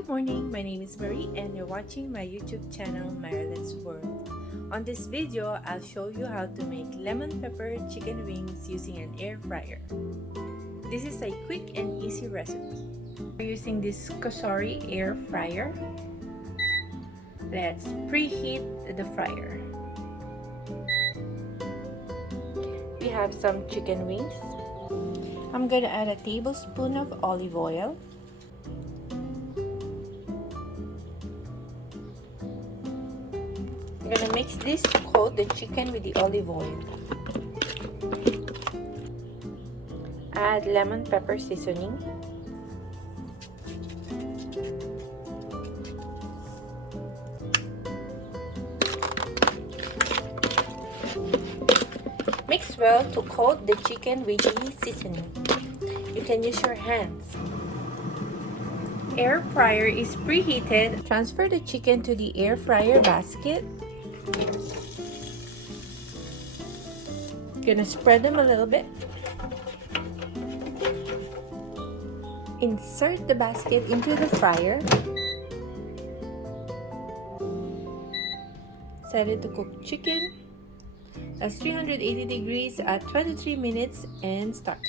Good morning, my name is Marie and you're watching my YouTube channel Marilet's World. On this video, I'll show you how to make lemon pepper chicken wings using an air fryer. This is a quick and easy recipe. We're using this Kosori air fryer. Let's preheat the fryer. We have some chicken wings. I'm gonna add a tablespoon of olive oil. I'm gonna mix this to coat the chicken with the olive oil. Add lemon pepper seasoning. Mix well to coat the chicken with the seasoning. You can use your hands. Air fryer is preheated. Transfer the chicken to the air fryer basket. Gonna spread them a little bit. Insert the basket into the fryer. Set it to cook chicken. That's 380 degrees at 23 minutes and start.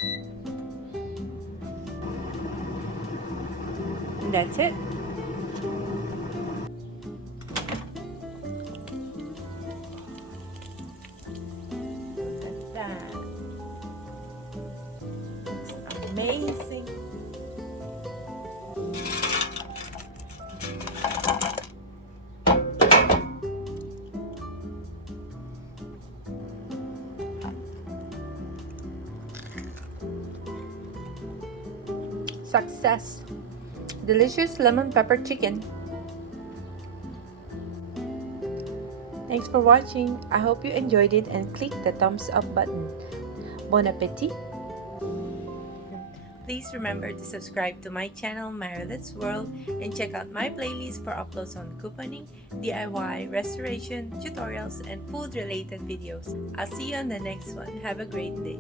And that's it. Look at that. It's amazing. Success! Delicious lemon pepper chicken. Thanks for watching. I hope you enjoyed it and click the thumbs up button. Bon appétit! Please remember to subscribe to my channel Marilet's World and check out my playlist for uploads on couponing, DIY, restoration, tutorials, and food related videos. I'll see you on the next one. Have a great day.